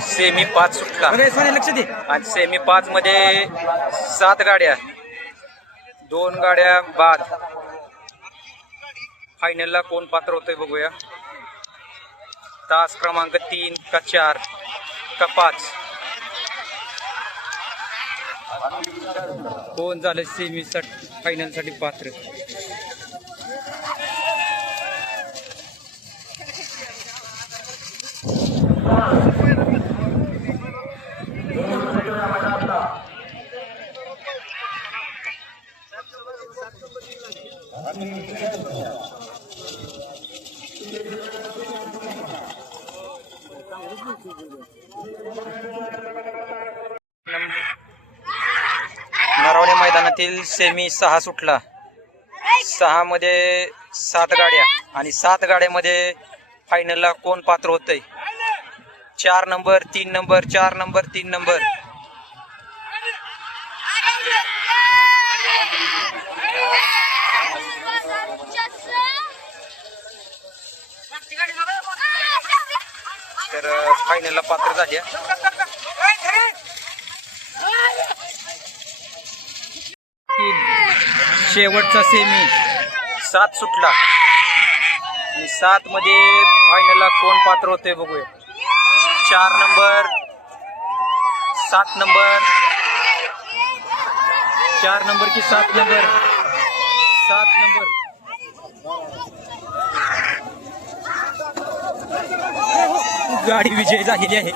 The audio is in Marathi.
सेमी पाच सुटला लक्ष दे. आणि सेमी पाच मध्ये सात गाड्या. दोन गाड्या बाद. फायनलला कोण पात्र होतंय बघूया. तास क्रमांक तीन का चार का पाच. कोण झालं सेमी साठी फायनलसाठी पात्र नरवणे मैदानातील सेमी सहा सुटला. सहा मध्ये सात गाड्या आणि सात गाड्यामध्ये फायनलला कोण पात्र होतंय? चार नंबर तीन नंबर चार नंबर तीन नंबर तर फायनलला पात्र झाल्या शेवटचा सेमी सात सुटला. आणि सात मध्ये फायनलला कोण पात्र होते बघूया. चार नंबर सात नंबर चार नंबर की सात नंबर सात नंबर गाडी विजयी झालेली आहे.